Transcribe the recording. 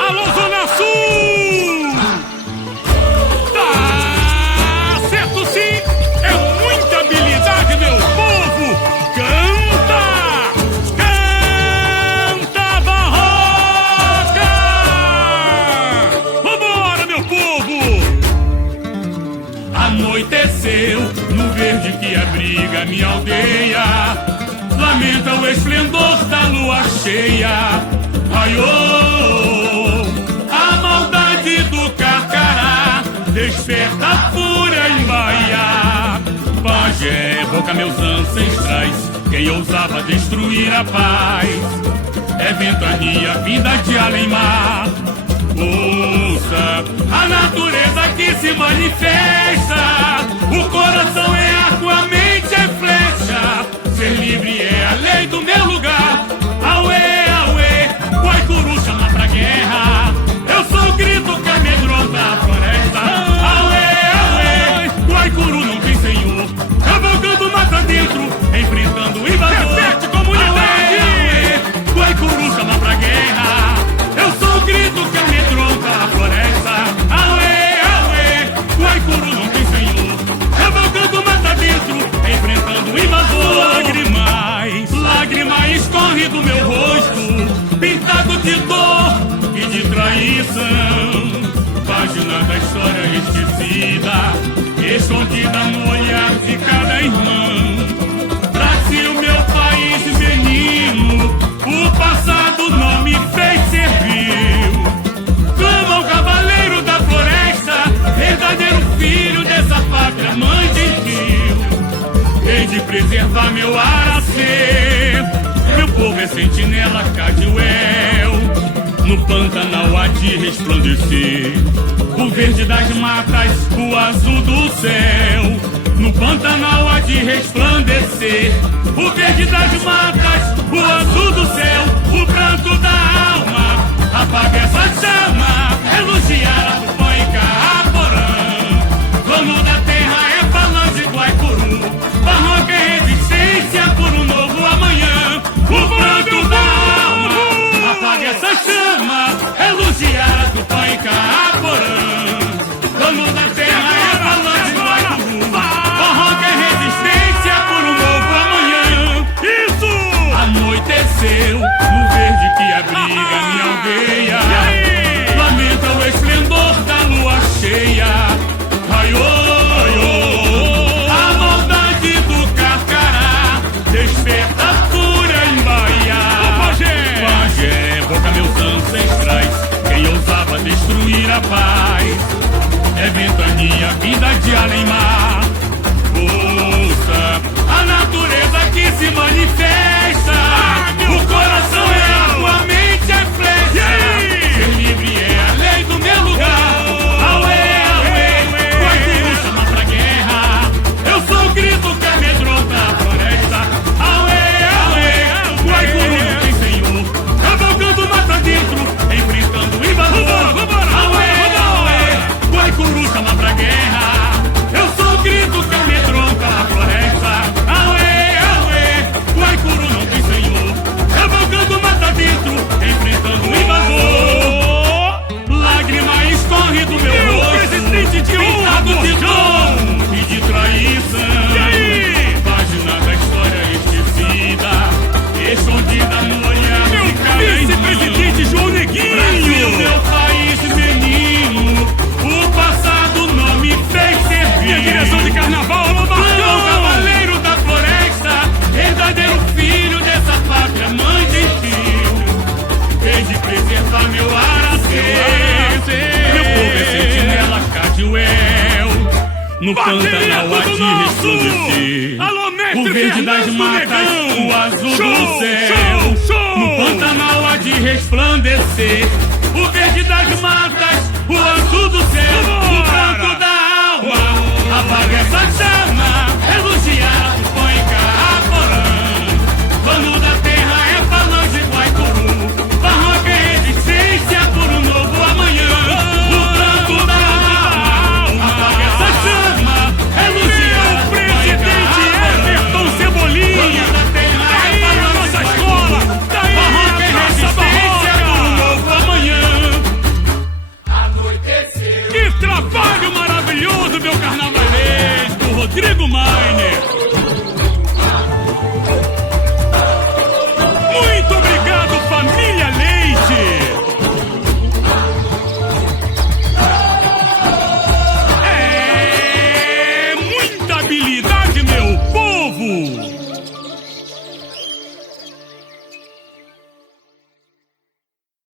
Alô, Zona Sul! Tá certo sim! É muita habilidade, meu povo! Canta! Canta, Barroca! Vambora, meu povo! Anoiteceu no verde que abriga minha aldeia. Lamenta o esplendor da lua cheia. Raiou a maldade do Carcará, desperta a fúria em Bahia. Pajé evoca meus ancestrais, quem ousava destruir a paz. É ventania vinda de além-mar. Ouça a natureza que se manifesta. O coração é arco, a mente é flecha. Ser livre é a lei do meu lugar. Auê, auê, Guaicuru chama pra guerra. Eu sou o grito que amedronta a floresta. Auê, auê, Guaicuru não tem senhor. Cavalgando mata dentro, enfrentando o invasor. Repete, comunidade! Auê, auê, Guaicuru chama pra guerra. Eu sou o grito que amedronta a floresta. Auê, auê, Guaicuru não tem senhor. Cavalgando mata dentro, enfrentando o invasor. Lágrimas escorrem do meu rosto, pintado de dor e de traição. Página da história esquecida, escondida no olhar de cada irmão. Brasil, meu país menino, o passado não me fez servil. Clama o cavaleiro da floresta, verdadeiro filho dessa pátria, mãe de rio. Hei de preservar meu aracê, meu povo é sentinela Cadiuel. No Pantanal há de resplandecer o verde das matas, o azul do céu. No Pantanal há de resplandecer o verde das matas, o azul do céu. O pranto da alma apaga essa chama, elogiar a Tupã e Caaporã. Dono da terra é falange Guaicuru, Barroca é resistência por um novo amanhã. O pranto da alma apaga essa chama, elogiar a Tupã e Caaporã. Dono da terra é falange Guaicuru, Barroca é resistência por um novo amanhã. Isso! Anoiteceu no verde que abriga minha aldeia. Lamenta o esplendor da lua cheia. Raiou a maldade do Carcará, desperta a fúria em Bahia. Pajé evoca meus ancestrais, quem ousava destruir a paz. É ventania vinda de além-mar. Ouça a natureza que se manifesta. O coração é água, a mente é flecha. Ser livre é a lei do meu lugar. Auê, auê, Guaicuru chama pra guerra. Eu sou o grito que amedronta a floresta. Auê, auê, Guaicuru não tem senhor. Cavalgando mata dentro, enfrentando o invasor. Auê, auê, Guaicuru chama pra guerra. Eu sou o grito que amedronta a floresta. Auê, auê, Guaicuru não tem senhor. Cavalgando mata dentro, enfrentando o invasor. Lágrima escorre do meu rosto, pintado de dor e de traição. Página da história esquecida, escondida no olhar de cada irmão. Vice-presidente João Neguinho. Brasil, meu país menino, o passado não me fez servir. E a direção de carnaval, alô, Marcão, cavaleiro da floresta, verdadeiro filho dessa pátria, mãe de rio. Hei de preservar meu aracê, meu povo é sentinela Cadiuel. No Pantanal há de resplandecer o verde das matas, o azul do céu. No Pantanal há de resplandecer o verde das matas, o azul do céu. O branco da alma apaga essa chama, elogiar a Tupã e Caaporã. Dono da terra é falange Guaicuru, Barroca é resistência por um novo amanhã. O branco da alma apaga essa chama, elogiar a Tupã e Caaporã. Everton Cebolinha, dono da terra é falange Guaicuru, Barroca afague o maravilhoso meu carnavalesco Rodrigo Maia.